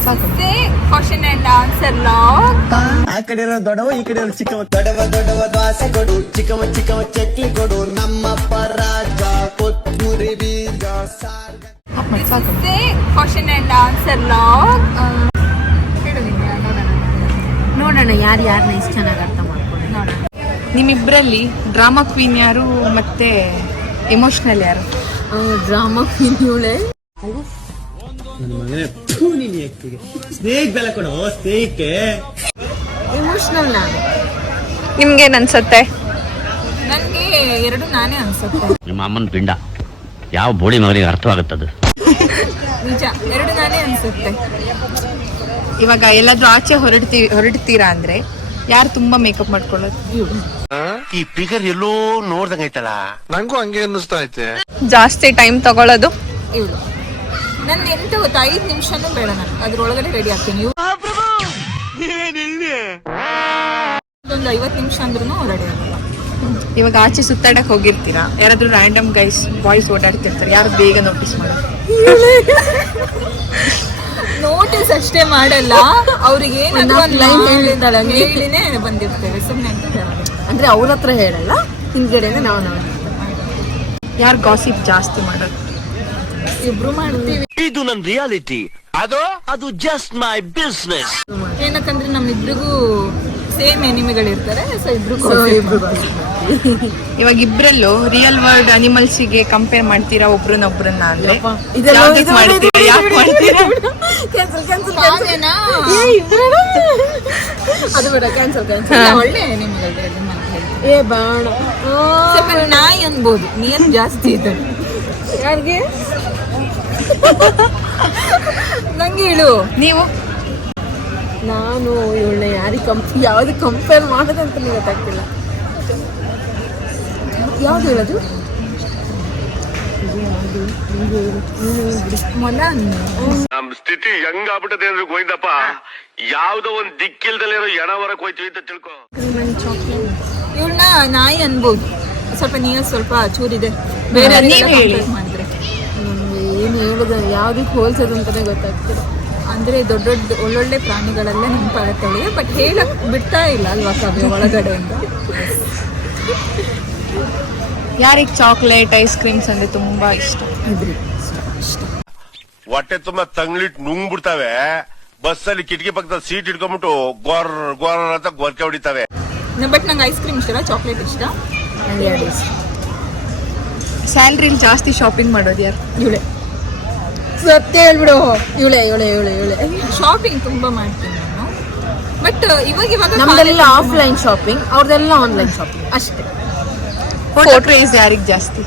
Question and answer log ಆ ಕಡೆ ಇರೋ ದೊಡವ ಈ ಕಡೆ ಇರೋ ಚಿಕ್ಕವ. ದೊಡ್ಡವ ದೊಡ್ಡವ ದ್ವಾಸೆ ಕೊಡು. ಚಿಕ್ಕವ ಚಿಕ್ಕವ ಚಕ್ಲಿ ಕೊಡು. ನಮ್ಮಪ್ಪ ರಾಜ ಕೊತ್ತುರಿ ಬೀಜ ಸಾರ್ಗ ಕ್ವಶನ್ ಅಂಡ್ ಆನ್ಸರ್ ಲಾಗ್ ನೋಡೋಣ ಯಾರು ಯಾರನ್ನ ಇಷ್ಟು ಚೆನ್ನಾಗಿ ಅರ್ಥ ಮಾಡ್ಕೊಂಡು ನೋಡೋಣ. ನಿಮ್ಮಿಬ್ಬರಲ್ಲಿ ಡ್ರಾಮಾ ಕ್ವೀನ್ ಯಾರು ಮತ್ತೆ ಎಮೋಷನಲ್ ಯಾರು? ಡ್ರಾಮಾ ಕ್ವೀನ್ ಇವಳೆ. ನನ್ನ ಮಗನೇ ಥೂ ನಿನ್ನ ಎಕ್ಕಿಗೆ ಸ್ನೇಹಿತ ಬೆಲೆ ಕೊಡು ಸ್ನೇಹಿತಕ್ಕೆ ಇಮೋಷನಲ್ ನಾನು. ನಿಮ್ಗೇನ್ ಅನ್ಸತ್ತೆ ನನಗೆ ಎರಡು ನಾನೇ ಅನ್ಸುತ್ತೆ. ನಿಮ್ಮ ಅಮ್ಮನ ಪಿಂಡ. ಯಾವ ಬೋಳಿ ಮಗನಿಗೆ ಅರ್ಥವಾಗುತ್ತದು? ನಿಜ ಎರಡು ನಾನೇ ಅನ್ಸುತ್ತೆ. ಇವಾಗ ಎಲ್ಲಾದ್ರೂ ಆಚೆ ಹೊರಡ್ತೀವಿ ಹೊರಡ್ತೀರಾ ಅಂದ್ರೆ ಯಾರು ತುಂಬಾ ಮೇಕಪ್ ಮಾಡ್ಕೊಳ್ಳೋದು? ಈ ಫಿಗರ್ ಎಲ್ಲೋ ನೋಡ್ದಂಗೈತಲ್ಲ ನಂಗೂ ಹಂಗೆ ಅನ್ನಿಸ್ತಾ ಐತೆ. ಜಾಸ್ತಿ ಟೈಮ್ ತಗೊಳ್ಳೋದು ಇವಳು. ನನ್ನ ಎಂತ ಗೊತ್ತಾ ಐದು ನಿಮಿಷನೂ ಬೇಡ ನಾನು. ಅದ್ರೊಳಗಡೆ ರೆಡಿ ಆಗ್ತೀನಿ. ಒಂದು ಐವತ್ತು ನಿಮಿಷ ಅಂದ್ರೂ ರೆಡಿ ಆಗಲ್ಲ. ಇವಾಗ ಆಚೆ ಸುತ್ತಾಡಕ್ ಹೋಗಿರ್ತೀರಾ? ಯಾರಾದ್ರೂ ರ್ಯಾಂಡಮ್ ಗೈಸ್ ಬಾಯ್ಸ್ ಓಡಾಡ್ತಿರ್ತಾರೆ. ಯಾರು ಬೇಗ ನೋಟಿಸ್ ಮಾಡ ನೋಟಿಸ್ ಅಷ್ಟೇ ಮಾಡಲ್ಲ. ಅವ್ರಿಗೆ ಏನಾದ್ರು ಒಂದು ಲೈನ್ ಹೇಳಿದಾಳೆ ಹೇಳಿನೇ ಬಂದಿರ್ತೇವೆ ಸುಮ್ಮನೆ ಅಂದ್ರೆ ಅವ್ರ ಹತ್ರ ಹೇಳಲ್ಲ ಹಿಂದ್ಗಡೆನೆ ನಾವು ನೋಡ್ತೀವಿ. ಯಾರು ಗಾಸಿಪ್ ಜಾಸ್ತಿ ಮಾಡೋದು? ಇಬ್ರು ಮಾಡ್ತೀವಿ. ಇದು ನನ್ ರಿಯಾಲಿಟಿ ಅದು ಅದು ಜಸ್ಟ್ ಮೈ ಬಿಸ್ನೆಸ್ ಏನಕ್ಕಂದ್ರೆ ನಮ್ಮಿಬ್ರಿಗೂ ಸೇಮ್ ಎನಿಮಿಗಳಿರ್ತಾರೆ ಸೊ ಇಬ್ರು ಇವಾಗ ಇಬ್ರಲ್ಲೂ ರಿಯಲ್ ವರ್ಲ್ಡ್ ಅನಿಮಲ್ಸ್ಗೆ ಕಂಪೇರ್ ಮಾಡ್ತೀರಾ ಒಬ್ರನ್ನೊಬ್ರನ್ನ ಅಂದ್ರೆ? ಇದೆಲ್ಲ- ಯಾವ್ದಕ್ ಇದು- ಮಾಡ್ತೀರಾ? ಯಾಕೆ ಮಾಡ್ತೀರಾ? ಕ್ಯಾನ್ಸಲ್ ಕ್ಯಾನ್ಸಲ್ ಕಾವ್ಯನಾ? ಅದು ಬೇಡ ಕ್ಯಾನ್ಸಲ್ ಕ್ಯಾನ್ಸಲ್ ಇಲ್ಲ, ಒಳ್ಳೆ ಎನಿಮಿಗಳು ಏ ಬಾಣ. ಸ್ವಲ್ಪ ನಾಯಿ ಅನ್ಬೋದು. ನೀನ್ ಜಾಸ್ತಿ ಇದೆ. ಯಾರಿಗೆ? ನಂಗೆ ಹೇಳು. ನೀವು? ನಾನು ಇವಳನ್ನ ಯಾರಿಗೆ ಕಂಪ್ ಯಾವ್ದು ಕಂಪೇರ್ ಮಾಡೋದಂತ ಗೊತ್ತಾಗ್ತಿಲ್ಲ. ಯಾವ್ದು ಹೇಳೋದು? ನಮ್ ಸ್ಥಿತಿ ಹೆಂಗ್ ಆಗ್ಬಿಟ್ಟದೆ ಅಂದ್ರೆ ಹೋಯ್ದಪ್ಪ ಯಾವ್ದೋ ಒಂದ್ ದಿಕ್ಕಿಲ್ದಲ್ಲಿರೋ ಎಣ ಹೊರಕ್ ಹೋಯ್ತೀವಿ ಅಂತ ತಿಳ್ಕೊ. ಇವಳನ್ನ ನಾಯಿ ಅನ್ಬೋದು. ಸ್ವಲ್ಪ ನೀರ್ ಸ್ವಲ್ಪ ಚೂರಿದೆ. ಬೇರೆ ನೀವ್ ಹೇಳಿ. ಏನು ಹೇಳೋದು ಯಾವುದಕ್ಕೆ ಹೋಲ್ಸೋದು ಅಂತಾನೆ ಗೊತ್ತಾಗ್ತಿಲ್ಲ. ಅಂದರೆ ದೊಡ್ಡ ದೊಡ್ಡ ಒಳ್ಳೊಳ್ಳೆ ಪ್ರಾಣಿಗಳೆಲ್ಲ ನೆನಪಾಗತ್ತೆ ಅವಳಿಗೆ ಬಟ್ ಹೇಳಕ್ ಬಿಡ್ತಾ ಇಲ್ಲ ಅಲ್ವಾ ಕಾವ್ಯ ಒಳಗಡೆಯಿಂದ ಯಾರಿಗೆ ಚಾಕ್ಲೇಟ್ ಐಸ್ ಕ್ರೀಮ್ಸ್ ಅಂದ್ರೆ ತುಂಬಾ ಇಷ್ಟ? ಹೊಟ್ಟೆ ತುಂಬಾ ತಂಗ್ಲಿಟ್ ನುಂಗ್ ಬಿಡ್ತಾವೆ ಬಸ್ ಅಲ್ಲಿ ಕಿಟಕಿ ಪಕ್ಕದ ಸೀಟ್ ಇಟ್ಕೊಂಡ್ಬಿಟ್ಟು ಗೋರ್ ಗೊರ್ ಅಂತ ಗೊರ್ಕೆ ಹೊಡಿತಾವೆ. ಬಟ್ ನಂಗೆ ಐಸ್ ಕ್ರೀಮ್ ಇಷ್ಟ ಚಾಕ್ಲೇಟ್ ಇಷ್ಟ. ಸ್ಯಾಲ್ರಿ ಎರಡು ಇಷ್ಟ ಸ್ಯಾಲ್ರಿಲಿ ಜಾಸ್ತಿ ಶಾಪಿಂಗ್ ಮಾಡೋದು ಯಾರು? ಇವಳೆ. ಸತ್ಯ ಹೇಳ್ಬಿಡು ಇವಳೆ ಇವಳೆ ಇವಳೆ ಇವಳೆ. ಶಾಪಿಂಗ್ ತುಂಬಾ ಮಾಡ್ತೀನಿ ನಾನು. ಬಟ್ ಇವಾಗ ಇವಾಗ ನಮ್ದೆಲ್ಲ ಆಫ್ಲೈನ್ ಶಾಪಿಂಗ್ ಅವ್ರದೆಲ್ಲ ಆನ್ಲೈನ್ ಶಾಪಿಂಗ್ ಅಷ್ಟೇ. ಫೋಟೋ ಕ್ರೇಜ್ ಯಾರಿಗೆ ಜಾಸ್ತಿ?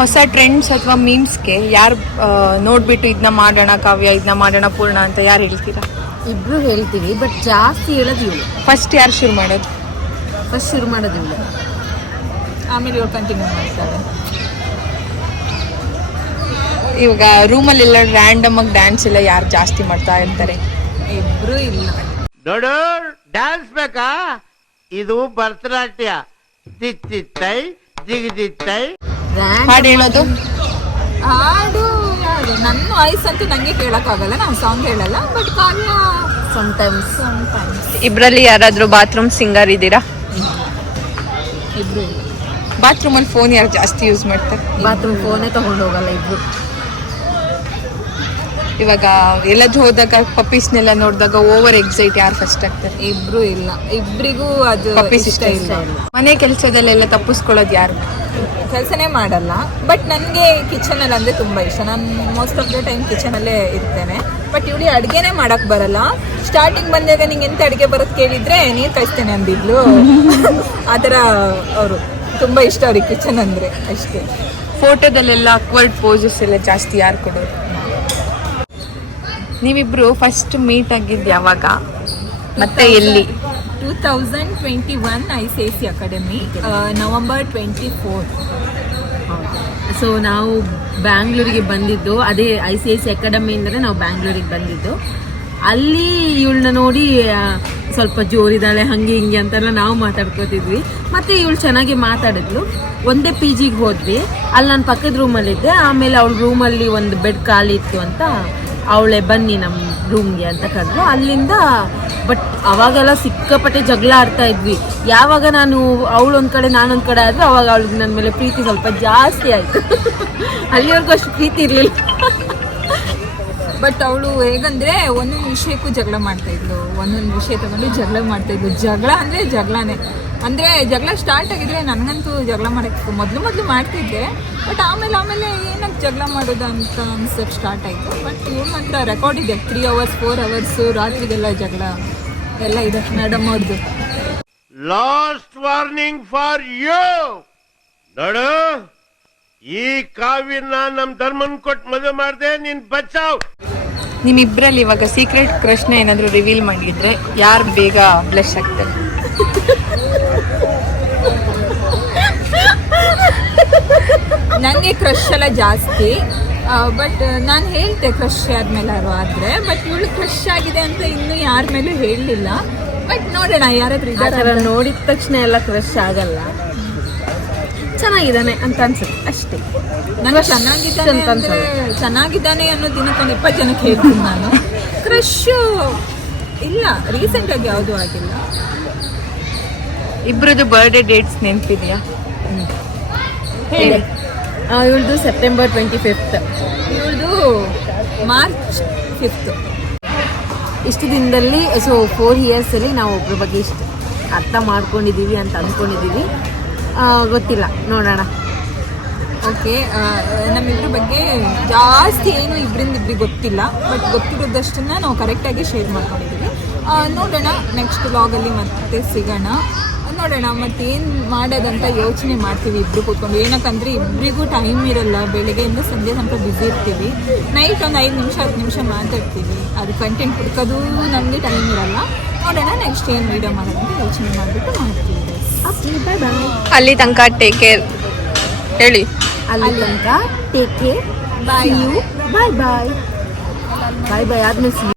ಹೊಸ ಟ್ರೆಂಡ್ಸ್ ಅಥವಾ ಮೀಮ್ಸ್ಗೆ ಯಾರು ನೋಡ್ಬಿಟ್ಟು ಇದನ್ನ ಮಾಡೋಣ ಕಾವ್ಯ ಇದನ್ನ ಮಾಡೋಣ ಪೂರ್ಣ ಅಂತ ಯಾರು ಹೇಳ್ತೀರಾ? ಇಬ್ರು ಹೇಳ್ತೀವಿ ಬಟ್ ಜಾಸ್ತಿ ಹೇಳೋದು ಇವಳು. ಫಸ್ಟ್ ಯಾರು ಶುರು ಮಾಡೋದು? ಫಸ್ಟ್ ಶುರು ಮಾಡೋದು ಇವಳು. ಆಮೇಲೆ ಇವಳು ಕಂಟಿನ್ಯೂ ಮಾಡ್ತಾಳೆ ಇವಾಗ ರೂಮಲ್ಲೆಲ್ಲ ರ್ಯಾಂಡಮ್ ಆಗಿ ಡ್ಯಾನ್ಸ್ ಎಲ್ಲ ಯಾರು ಜಾಸ್ತಿ ಮಾಡ್ತಾ ಇರ್ತಾರೆ? ಇಬ್ರು ಇಲ್ಲ. ನೋಡು ಡ್ಯಾನ್ಸ್ ಬೇಕಾ? ಇದು ಭರತನಾಟ್ಯ. ತಿತ್ತಿತ್ತೈ ಜಿಗಿದಿತ್ತೈ ಹಾಡು ಹೇಳೋದು? ಹಾಡು ಯಾರು ನನ್ನ ವಾಯ್ಸ್ ಅಂತೂ ನಂಗೆ ಕೇಳೋಕ್ಕಾಗಲ್ಲ ನಾನು ಸಾಂಗ್ ಹೇಳಲ್ಲ ಬಟ್ ಕಾವ್ಯ ಸಮಟೈಮ್ಸ್ sometimes. ಇಬ್ರಲ್ಲಿ ಯಾರಾದ್ರೂ ಬಾತ್ರೂಮ್ ಸಿಂಗರ್ ಇದ್ದೀರಾ? ಇಬ್ರು ಇಲ್ಲ. ಬಾತ್ರೂಮ್ ಅಲ್ಲಿ ಫೋನ್ ಯಾರು ಜಾಸ್ತಿ ಯೂಸ್ ಮಾಡ್ತಾರೆ? ಬಾತ್ರೂಮ್ ಫೋನೇ ತಗೊಂಡು ಹೋಗಲ್ಲ ಇಬ್ರು. ಇವಾಗ ಎಲ್ಲಾದ್ರೂ ಹೋದಾಗ ಪಪ್ಪೀಸ್ನೆಲ್ಲ ನೋಡಿದಾಗ ಓವರ್ ಎಕ್ಸೈಟ್ ಯಾರು ಫಸ್ಟ್ ಆಗ್ತಾರೆ? ಇಬ್ರು ಇಲ್ಲ. ಇಬ್ರಿಗೂ ಅದು ಪಪ್ಪೀಸ್ ಇಷ್ಟ ಇಲ್ಲ. ಮನೆ ಕೆಲಸದಲ್ಲೆಲ್ಲ ತಪ್ಪಿಸ್ಕೊಳ್ಳೋದು ಯಾರು? ಕೆಲಸನೇ ಮಾಡಲ್ಲ. ಬಟ್ ನನಗೆ ಕಿಚನಲ್ಲಿ ಅಂದರೆ ತುಂಬ ಇಷ್ಟ. ನಾನು ಮೋಸ್ಟ್ ಆಫ್ ದ ಟೈಮ್ ಕಿಚನಲ್ಲೇ ಇರ್ತೇನೆ. ಬಟ್ ಇವಳಿ ಅಡುಗೆನೇ ಮಾಡಕ್ ಬರಲ್ಲ. ಸ್ಟಾರ್ಟಿಂಗ್ ಬಂದಾಗ ನಿಂಗೆ ಎಂತ ಅಡುಗೆ ಬರೋದು ಕೇಳಿದ್ರೆ ನೀರು ಕಳಿಸ್ತೇನೆ ಅಂದಿದ್ಲು. ಆ ಥರ ಅವರು. ತುಂಬ ಇಷ್ಟ ಅವ್ರಿಗೆ ಕಿಚನ್ ಅಂದರೆ ಅಷ್ಟೇ. ಫೋಟೋದಲ್ಲೆಲ್ಲ ಅಕ್ವರ್ಡ್ ಪೋಸಸ್ ಎಲ್ಲ ಜಾಸ್ತಿ ಯಾರು ಕೊಡೋದು? ನೀವಿಬ್ರು ಫಸ್ಟ್ ಮೀಟ್ ಆಗಿದ್ದು ಯಾವಾಗ? ಮತ್ತೆ ಎಲ್ಲಿ? Two thousand twenty one I C I C academy November twenty four so ನಾವು ಬ್ಯಾಂಗ್ಳೂರಿಗೆ ಬಂದಿದ್ದು ಅದೇ ಐ ಸಿ ಐ ಸಿ ಅಕಾಡೆಮಿಯಿಂದಲೇ ನಾವು ಬ್ಯಾಂಗ್ಳೂರಿಗೆ ಬಂದಿದ್ದು. ಅಲ್ಲಿ ಇವಳನ್ನ ನೋಡಿ ಸ್ವಲ್ಪ ಜೋರಿದ್ದಾಳೆ ಹಂಗೆ ಹಿಂಗೆ ಅಂತೆಲ್ಲ ನಾವು ಮಾತಾಡ್ಕೋತಿದ್ವಿ. ಮತ್ತೆ ಇವಳು ಚೆನ್ನಾಗಿ ಮಾತಾಡಿದ್ಲು. ಒಂದೇ ಪಿ ಜಿಗೆ ಹೋದ್ವಿ. ಅಲ್ಲಿ ನಾನು ಪಕ್ಕದ ರೂಮಲ್ಲಿದ್ದೆ ಆಮೇಲೆ ಅವಳ ರೂಮಲ್ಲಿ ಒಂದು ಬೆಡ್ ಖಾಲಿ ಇತ್ತು ಅಂತ ಅವಳೆ, ಬನ್ನಿ ನಮ್ಮ ರೂಮ್ಗೆ ಅಂತ ಕರೆದು ಅಲ್ಲಿಂದ ಬಟ್ ಅವಾಗೆಲ್ಲ ಸಿಕ್ಕಾಪಟ್ಟೆ ಜಗಳ ಆಡ್ತಾ ಇದ್ವಿ. ಯಾವಾಗ ನಾನು ಅವಳು ಒಂದ್ ಕಡೆ ನಾನೊಂದು ಕಡೆ ಆದರೂ ಅವಾಗ ಅವಳಿಗೆ ನನ್ನ ಮೇಲೆ ಪ್ರೀತಿ ಸ್ವಲ್ಪ ಜಾಸ್ತಿ ಆಯಿತು. ಅಲ್ಲಿವರೆಗೂ ಅಷ್ಟು ಪ್ರೀತಿ ಇರ್ಲಿಲ್ಲ. ಬಟ್ ಅವಳು ಹೇಗಂದ್ರೆ ಒಂದೊಂದು ವಿಷಯಕ್ಕೂ ಜಗಳ ಮಾಡ್ತಾ ಇದ್ಲು. ಒಂದೊಂದು ವಿಷಯ ತಗೊಂಡು ಜಗಳ ಮಾಡ್ತಾ ಇದ್ಲು. ಜಗಳ ಅಂದ್ರೆ ಜಗಳನೇ. ಅಂದ್ರೆ ಜಗಳ ಸ್ಟಾರ್ಟ್ ಆಗಿದ್ರೆ ನನಗಂತೂ ಜಗಳ ಮಾಡಕ್ಕೆ ಮೊದಲು ಮೊದಲು ಮಾಡ್ತಿದ್ದೆ. ಬಟ್ ಆಮೇಲೆ ಆಮೇಲೆ ಏನಕ್ಕೆ ಜಗಳ ಮಾಡೋದು ಅಂತ ಅನ್ಸಕ್ಕೆ ಸ್ಟಾರ್ಟ್ ಆಯ್ತು. ಬಟ್ ಇವ್ರ ಮಾತ್ರ ರೆಕಾರ್ಡ್ ಇದೆ. ತ್ರೀ ಅವರ್ಸ್ ಫೋರ್ ಅವರ್ಸು ರಾತ್ರಿಗೆಲ್ಲ ಜಗಳ ಎಲ್ಲ ಇದೆ ಮೇಡಮ್ ಅವ್ರದ್ದು ಲಾಸ್ಟ್ ವಾರ್ನಿಂಗ್ ಫಾರ್ ಯು ಈ ಕಾವ್ಯನ ನಮ್ ಧರ್ಮನ್ ಕೊಟ್ ಮದುವೆ ಮಾಡ್ದೆ ನೀನ್ ಬಚಾವ್. ನಿಮ್ಮಿಬ್ರಲ್ಲಿ ಇವಾಗ ಸೀಕ್ರೆಟ್ ಕೃಷ್ಣ ಏನಾದ್ರು ರಿವೀಲ್ ಮಾಡಿದ್ರೆ ಯಾರು ಬೇಗ ಬ್ಲಶ್ ಆಗ್ತಾರೆ? ನನಗೆ ಕ್ರಶ್ ಎಲ್ಲ ಜಾಸ್ತಿ. ಬಟ್ ನಾನು ಹೇಳ್ತೆ ಕ್ರಶ್ ಯಾರ ಆದರೆ ಬಟ್ ಇವಳು ಕ್ರಶ್ ಆಗಿದೆ ಅಂತ ಇನ್ನೂ ಯಾರ ಮೇಲೂ ಹೇಳಲಿಲ್ಲ ಬಟ್ ನೋಡೋಣ ಯಾರಾದ್ರೂ ನೋಡಿದ ತಕ್ಷಣ ಎಲ್ಲ ಕ್ರಶ್ ಆಗಲ್ಲ. ಚೆನ್ನಾಗಿದ್ದಾನೆ ಅಂತ ಅನ್ಸುತ್ತೆ. ಅಷ್ಟೇ. ನನಗೆ ಚೆನ್ನಾಗಿದ್ದಾನೆ ಅಂತ ಚೆನ್ನಾಗಿದ್ದಾನೆ ಅನ್ನೋ ದಿನಕ್ಕೆ ಒಂದು ಇಪ್ಪತ್ತು ಜನಕ್ಕೆ ಹೇಳ್ತೀನಿ ನಾನು. ಕ್ರಶ್ ಇಲ್ಲ ರೀಸೆಂಟ್ ಆಗಿ ಯಾವುದೂ ಆಗಿಲ್ಲ. ಇಬ್ಬರದ್ದು ಬರ್ಡೇ ಡೇಟ್ಸ್ ನೆನಪಿದೆಯಾ? ಹೇಳಿ. ಇವ್ರದ್ದು ಸೆಪ್ಟೆಂಬರ್ ಟ್ವೆಂಟಿ ಫಿಫ್ತ್ ಇವಳದು ಮಾರ್ಚ್ ಫಿಫ್ತ್ ಇಷ್ಟು ದಿನದಲ್ಲಿ ಸೊ ಫೋರ್ ಇಯರ್ಸಲ್ಲಿ ನಾವು ಒಬ್ಬರ ಬಗ್ಗೆ ಇಷ್ಟು ಅರ್ಥ ಮಾಡ್ಕೊಂಡಿದ್ದೀವಿ ಅಂತ ಅಂದ್ಕೊಂಡಿದ್ದೀವಿ ಗೊತ್ತಿಲ್ಲ. ನೋಡೋಣ. ಓಕೆ ನಮ್ಮಿಬ್ರ ಬಗ್ಗೆ ಜಾಸ್ತಿ ಏನು ಇಬ್ಬರಿಂದ ಇಬ್ಬರಿಗೆ ಗೊತ್ತಿಲ್ಲ. ಬಟ್ ಗೊತ್ತಿರೋದಷ್ಟನ್ನ ನಾವು ಕರೆಕ್ಟಾಗಿ ಶೇರ್ ಮಾಡ್ಕೊಂಡಿದ್ದೀವಿ ನೋಡೋಣ ನೆಕ್ಸ್ಟ್ ವ್ಲಾಗಲ್ಲಿ ಮತ್ತೆ ಸಿಗೋಣ. ನೋಡೋಣ, ಮತ್ತೆ ಏನು ಮಾಡೋದಂತ ಯೋಚನೆ ಮಾಡ್ತೀವಿ ಇಬ್ರು ಕೂತ್ಕೊಂಡು. ಏನಕ್ಕಂದ್ರೆ ಇಬ್ಬರಿಗೂ ಟೈಮ್ ಇರಲ್ಲ. ಬೆಳಿಗ್ಗೆಯಿಂದ ಸಂಜೆ ತನಕ ಬಿಸಿ ಇರ್ತೀವಿ. ನೈಟ್ ಒಂದು ಐದು ನಿಮಿಷ, ಹತ್ತು ನಿಮಿಷ ಮಾತಾಡ್ತೀವಿ. ಅದು ಕಂಟೆಂಟ್ ಹುಡ್ಕೋದು ನಮಗೆ ಟೈಮ್ ಇರಲ್ಲ. ನೋಡೋಣ ನೆಕ್ಸ್ಟ್ ಏನು ವೀಡಿಯೋ ಮಾಡೋದಂತ ಯೋಚನೆ ಮಾಡಿಬಿಟ್ಟು ಮಾಡ್ತೀವಿ. ಅಲ್ಲಿ ತನಕ ಟೇಕ್ ಕೇರ್ ಹೇಳಿ. ಅಲ್ಲಿ ತನಕ take care bye you bye bye bye bye ಆದ್ಮೇಲೆ